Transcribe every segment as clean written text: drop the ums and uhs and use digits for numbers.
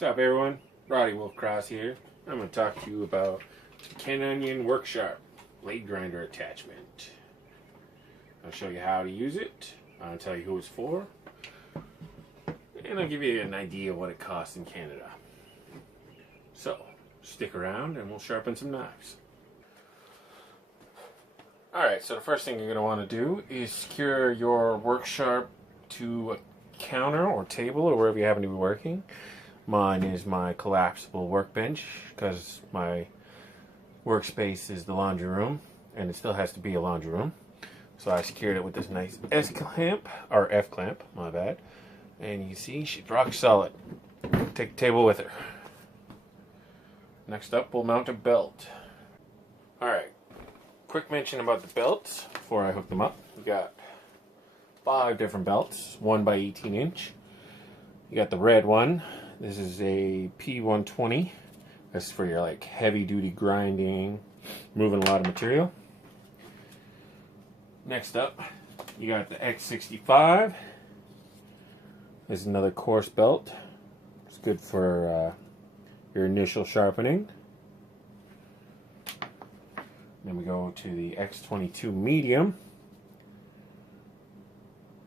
What's up, everyone? Roddy Wolfcross here. I'm going to talk to you about the Ken Onion WorkSharp blade grinder attachment. I'll show you how to use it. I'll tell you who it's for, and I'll give you an idea of what it costs in Canada. So, stick around and we'll sharpen some knives. Alright, so the first thing you're going to want to do is secure your WorkSharp to a counter or table or wherever you happen to be working. Mine is my collapsible workbench because my workspace is the laundry room and it still has to be a laundry room. So I secured it with this nice S clamp, or F clamp, my bad. And you see, she's rock solid. Take the table with her. Next up, we'll mount a belt. Alright, quick mention about the belts before I hook them up. We got 5 different belts, 1 by 18 inch. You got the red one. This is a P120. That's for your like heavy duty grinding, moving a lot of material. Next up, you got the X65. This is another coarse belt. It's good for your initial sharpening. Then we go to the X22 medium.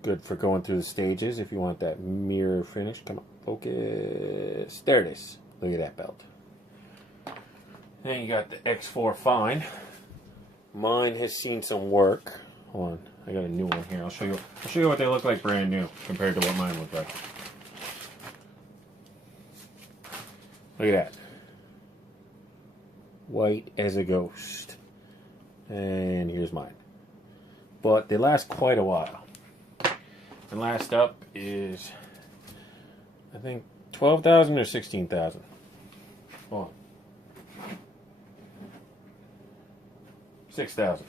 Good for going through the stages if you want that mirror finish. Come on, focus. There it is. Look at that belt. Then you got the X4 fine. Mine has seen some work. Hold on, I got a new one here. I'll show you what they look like brand new compared to what mine looked like. Look at that. White as a ghost. And here's mine. But they last quite a while. And last up is, I think, 12,000 or 16,000. Hold on. 6,000.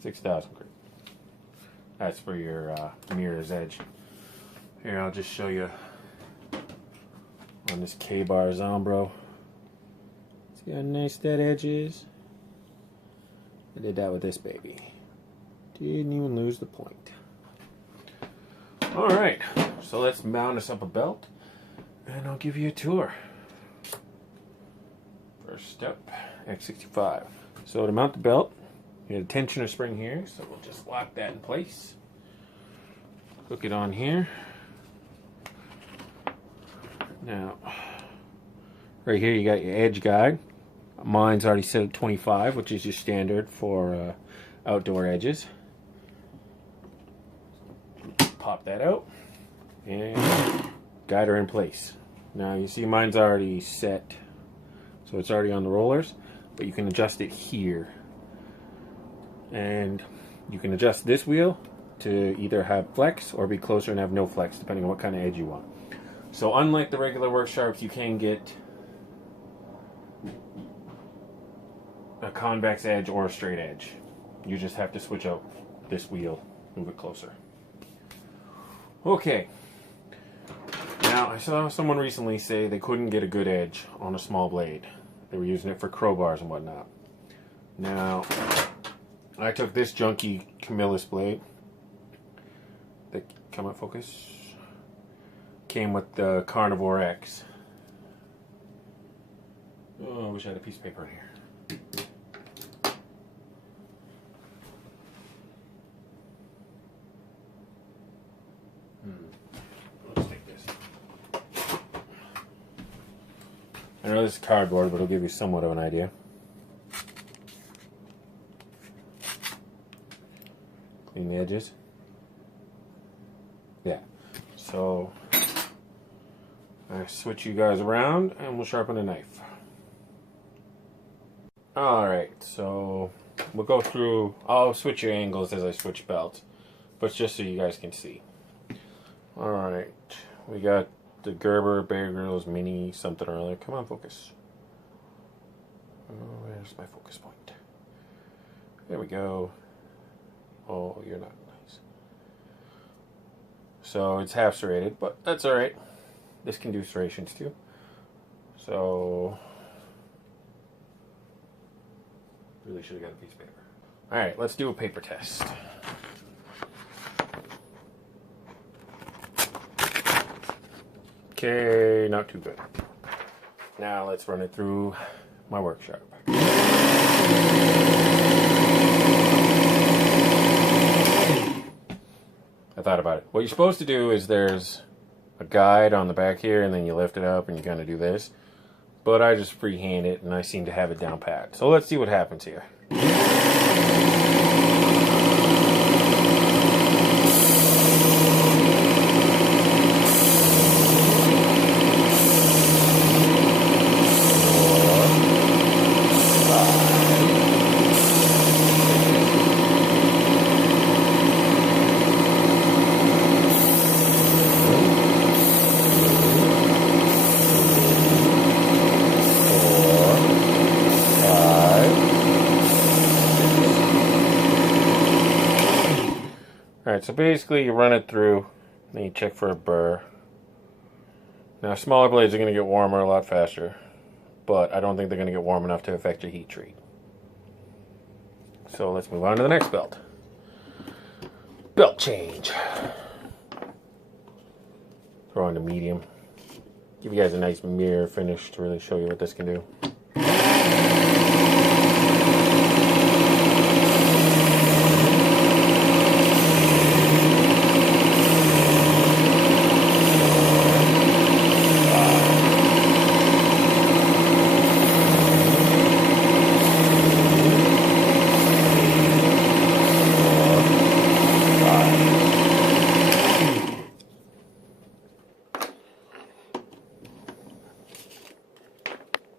6,000. That's for your mirror's edge. Here, I'll just show you on this K-bar Zombro. See how nice that edge is? I did that with this baby. Didn't even lose the point. Alright, so let's mount us up a belt and I'll give you a tour. First step, X65. So to mount the belt, you have a tensioner spring here, so we'll just lock that in place. Hook it on here. Now, right here you got your edge guide. Mine's already set at 25, which is your standard for outdoor edges. Pop that out and guide her in place. Now you see mine's already set, so it's already on the rollers, but you can adjust it here. And you can adjust this wheel to either have flex or be closer and have no flex, depending on what kind of edge you want. So unlike the regular WorkSharps, you can get a convex edge or a straight edge. You just have to switch out this wheel, move it closer. Okay. Now, I saw someone recently say they couldn't get a good edge on a small blade. They were using it for crowbars and whatnot. Now, I took this junky Camillus blade that, come on, focus, came with the Carnivore X. Oh, I wish I had a piece of paper in here. Let's take this. I know this is cardboard, but it'll give you somewhat of an idea. Clean the edges. Yeah. So I switch you guys around and we'll sharpen a knife. Alright, so we'll go through, I'll switch your angles as I switch belts, but just so you guys can see. Alright, we got the Gerber Bear Grylls Mini something or other. Come on, focus. Oh, where's my focus point? There we go. Oh, you're not nice. So it's half serrated, but that's alright. This can do serrations too. So, really should have got a piece of paper. Alright, let's do a paper test. Okay, not too good. Now let's run it through my WorkSharp. I thought about it. What you're supposed to do is there's a guide on the back here, and then you lift it up and you kind of do this. But I just freehand it, and I seem to have it down pat. So let's see what happens here. Alright, so basically you run it through, then you check for a burr. Now smaller blades are going to get warmer a lot faster, but I don't think they're going to get warm enough to affect your heat treat. So let's move on to the next belt. Belt change. Throw in the medium. Give you guys a nice mirror finish to really show you what this can do.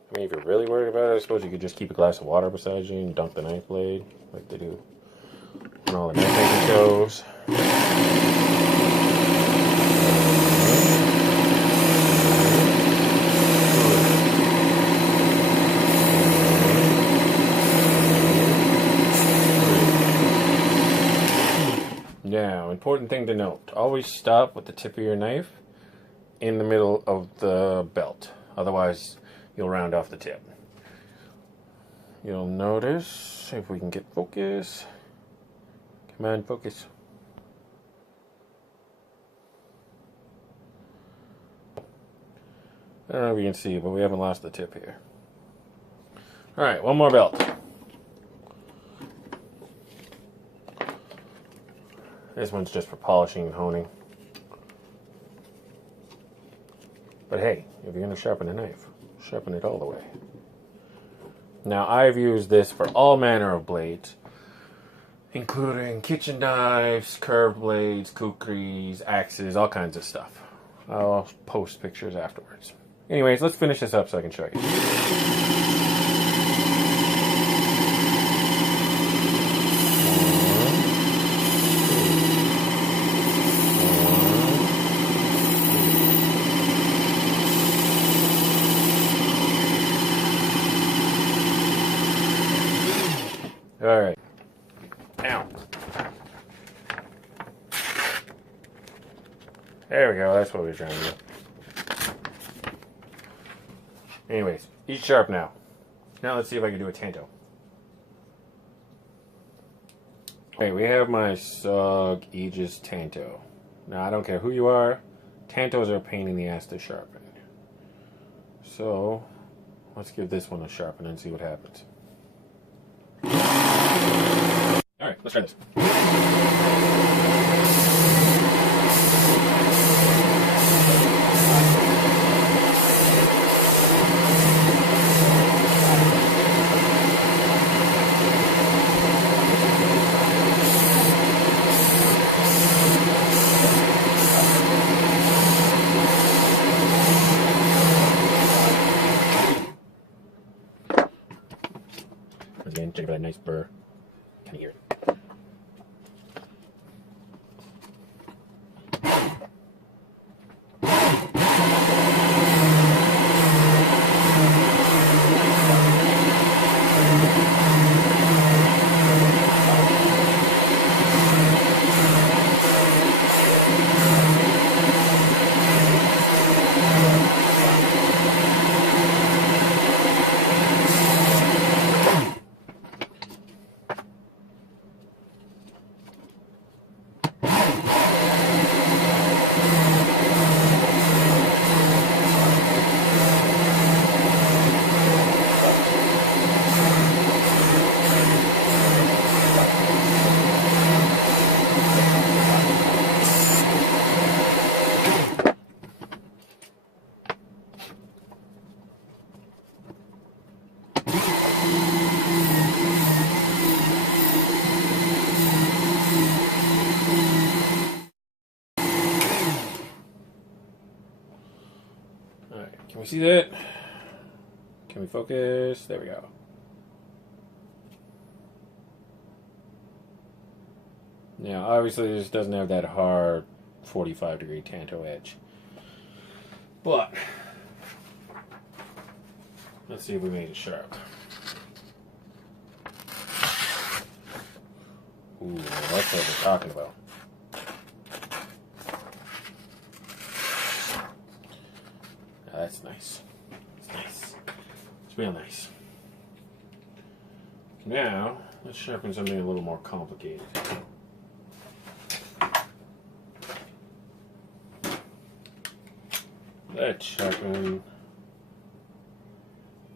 I mean, if you're really worried about it, I suppose you could just keep a glass of water beside you and dunk the knife blade, like they do in all the knife making shows. Now, important thing to note, always stop with the tip of your knife in the middle of the belt. Otherwise, you'll round off the tip. You'll notice, if we can get focus. Come on, focus. I don't know if you can see, but we haven't lost the tip here. Alright, one more belt. This one's just for polishing and honing. But hey, if you're going to sharpen a knife, sharpen it all the way. Now, I've used this for all manner of blades, including kitchen knives, curved blades, kukris, axes, all kinds of stuff. I'll post pictures afterwards. Anyways, let's finish this up so I can show you. All right. Ow. There we go. That's what we were trying to do. Anyways, each sharp now. Now let's see if I can do a tanto. Okay, we have my Sug Aegis tanto. Now, I don't care who you are. Tantos are a pain in the ass to sharpen. So, let's give this one a sharpen and see what happens. Alright, let's try this. Again, check for that nice burr. Can you hear it? Can we see that? Can we focus? There we go. Now, obviously, this doesn't have that hard 45-degree tanto edge. But, let's see if we made it sharp. Ooh, that's what we're talking about. That's nice. It's nice. It's real nice. Now, let's sharpen something a little more complicated. Let's sharpen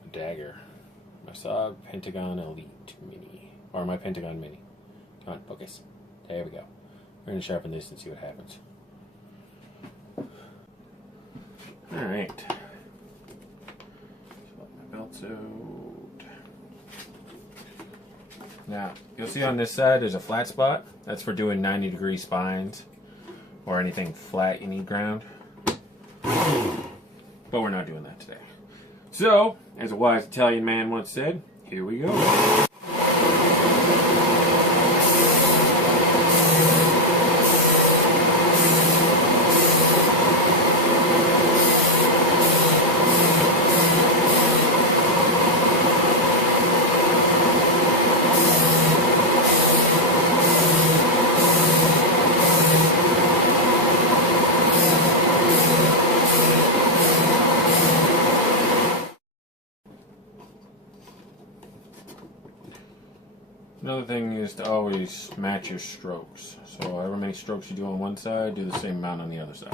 a dagger. My SOG Pentagon Elite Mini. Or my Pentagon Mini. Come on, focus. There we go. We're going to sharpen this and see what happens. Alright. Swap my belts out. Now, you'll see on this side there's a flat spot. That's for doing 90-degree spines or anything flat you need ground. But we're not doing that today. So, as a wise Italian man once said, here we go. Another thing is to always match your strokes. So however many strokes you do on one side, do the same amount on the other side.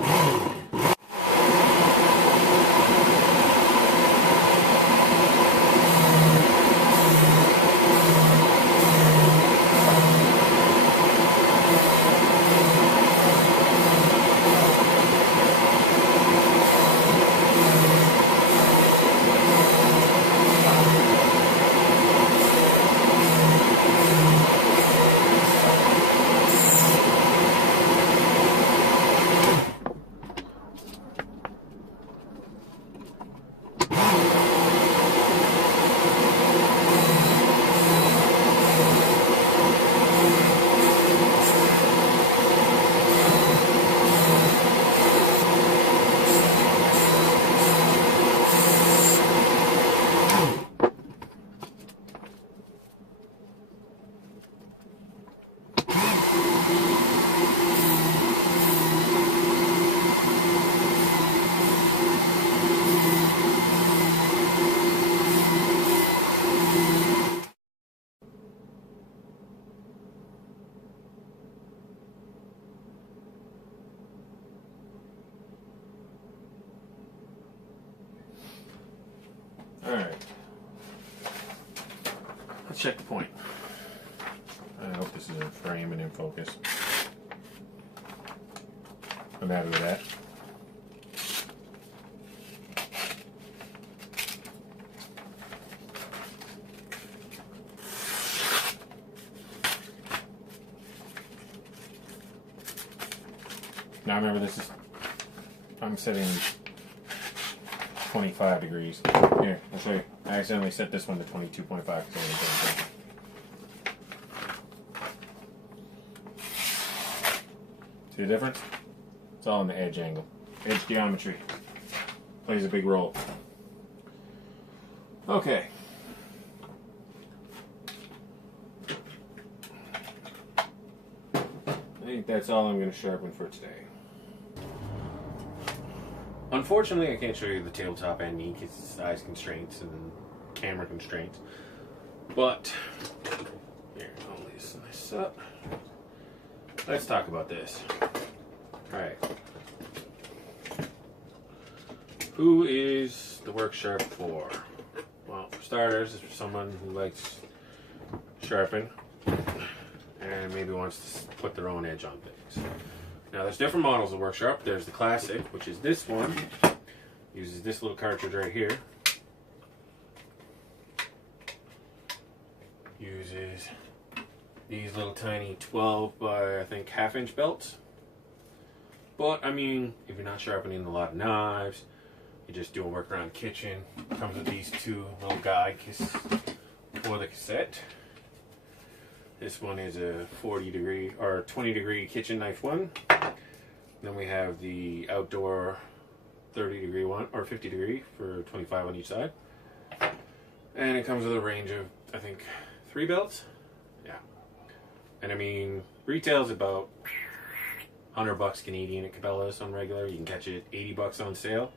Alright. Let's check the point. I hope this is in frame and in focus. I'm happy with that. Now remember, this is, I'm setting 25 degrees. Here, I'll show you. I accidentally set this one to 22.5. See the difference? It's all in the edge angle. Edge geometry plays a big role. Okay. I think that's all I'm going to sharpen for today. Unfortunately, I can't show you the tabletop and me because of size constraints and camera constraints. But, here, I'll loosen this up. Let's talk about this. Alright. Who is the WorkSharp for? Well, for starters, it's for someone who likes sharpen and maybe wants to put their own edge on things. Now, there's different models of WorkSharp. There's the classic, which is this one. Uses this little cartridge right here. Uses these little tiny 12 by, I think, half-inch belts. But, I mean, if you're not sharpening a lot of knives, you're just doing work around the kitchen. Comes with these two little guides for the cassette. This one is a 40-degree or 20-degree kitchen knife one. Then we have the outdoor 30-degree one, or 50-degree for 25 on each side. And it comes with a range of, I think, 3 belts. Yeah. And I mean, retail's about $100 Canadian at Cabela's on regular. You can catch it $80 on sale.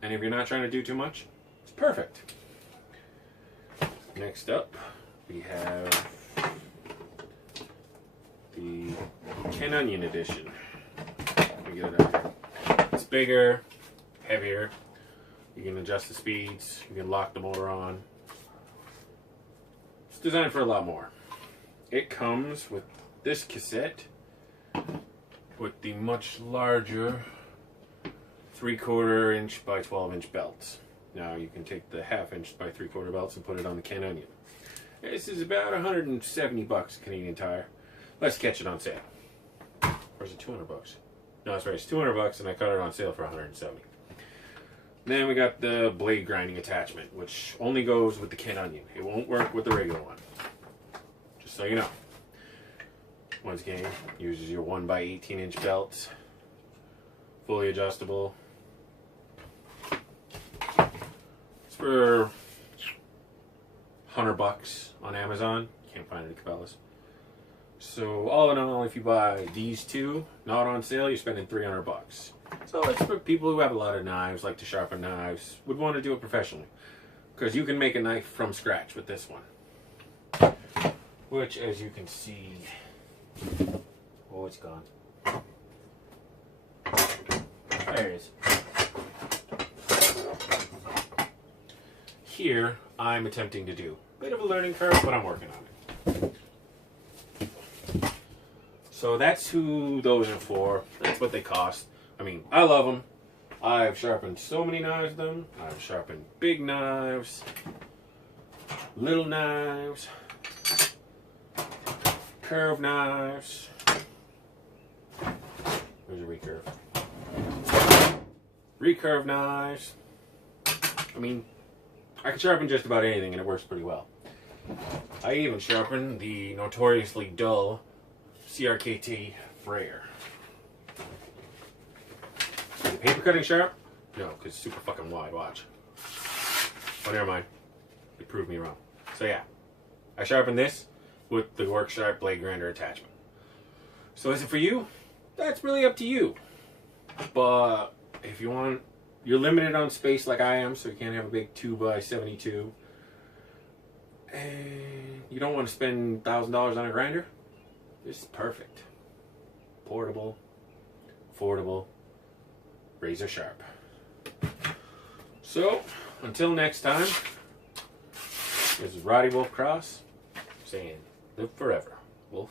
And if you're not trying to do too much, it's perfect. Next up, we have the Ken Onion edition. Let me get it out here. It's bigger, heavier. You can adjust the speeds. You can lock the motor on. It's designed for a lot more. It comes with this cassette with the much larger 3/4 inch by 12 inch belts. Now you can take the 1/2 inch by 3/4 belts and put it on the Ken Onion. This is about $170 Canadian Tire. Let's catch it on sale. Or is it $200? No, that's right. It's $200 and I cut it on sale for $170. Then we got the blade grinding attachment, which only goes with the Ken Onion. It won't work with the regular one. Just so you know. Once again, uses your 1 by 18 inch belts. Fully adjustable. It's for $100 on Amazon. Can't find it at Cabela's. So all in all, if you buy these two, not on sale, you're spending $300. So it's for people who have a lot of knives, like to sharpen knives, would want to do it professionally. Because you can make a knife from scratch with this one. Which, as you can see, oh, it's gone. There it is. Here, I'm attempting to do. Bit of a learning curve, but I'm working on it. So that's who those are for. That's what they cost. I mean, I love them. I've sharpened so many knives with them. I've sharpened big knives, little knives, curved knives. There's a recurve. Recurve knives. I mean, I can sharpen just about anything and it works pretty well. I even sharpened the notoriously dull CRKT Frayer. Is the paper cutting sharp? No, because it's super fucking wide, watch. Oh, never mind. It proved me wrong. So yeah, I sharpened this with the WorkSharp blade grinder attachment. So is it for you? That's really up to you. But if you want, you're limited on space like I am, so you can't have a big 2 by 72. And you don't want to spend $1,000 on a grinder? This is perfect. Portable, affordable, razor sharp. So, until next time, this is Roddy Wolf Cross saying, live forever, Wolf.